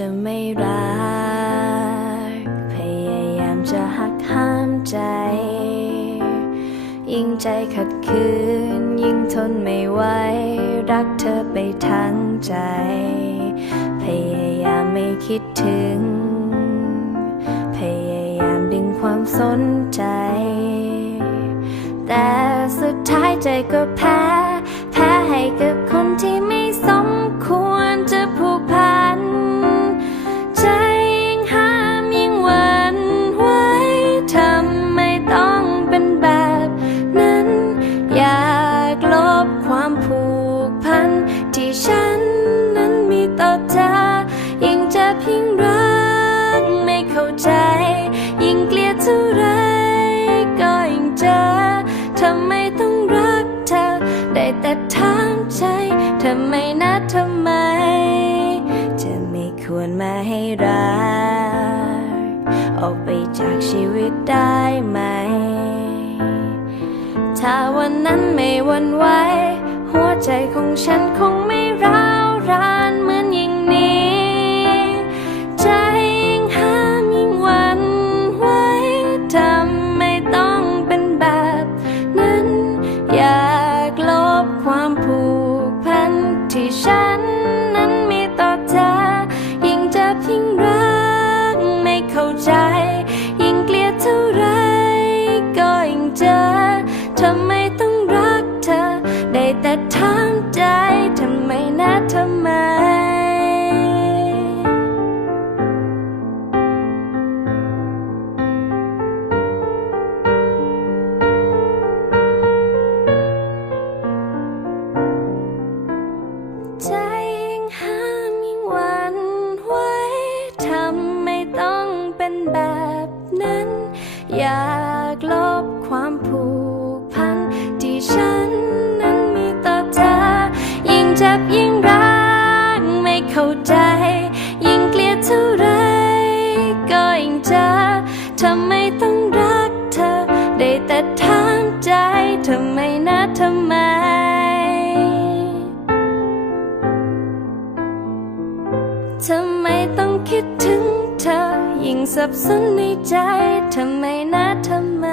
จะไม่รัก พยายามจะหักห้ามใจ ยิ่งใจขัดขืน ยิ่งทนไม่ไหว รักเธอไปทั้งใจ พยายามไม่คิดถึง พยายามดึงความสนใจ แต่สุดท้ายใจก็แพ้ พิงรักไม่เข้าใจ ยิ่งเกลียดเท่าไรก็ยิ่งเจอทำไมต้องรักเธอ ได้แต่ถามใจทำไมนะทำไม จะไม่ควรมาให้รัก ออกไปจากชีวิตได้ไหม ถ้าวันนั้นไม่วันไหวหัวใจของฉันคงไม่ร้าวรานเหมือ ที่ฉันนั้นมีต่อเธอ ยิ่งเจะยิ่งรักไม่เข้าใจ ยิ่งเกลียดเท่าไรก็ยิ่งเจอทำไมต้องรักเธอ ได้แต่ถามใจทำไมนะทำไม เป็นแบบนั้น อยากลบความผูกพัน ที่ฉันนั้นมีต่อเธอ ยิ่งเจ็บยิ่งรักไม่เข้าใจ ยิ่งเกลียดเท่าไร ก็ยิ่งเจอทำไมต้องรักเธอ ได้แต่ถามใจทำไมนะทำไมทำไมต้องคิดถึง เธอยิ่งสับสนในใจทำไมนะทำไม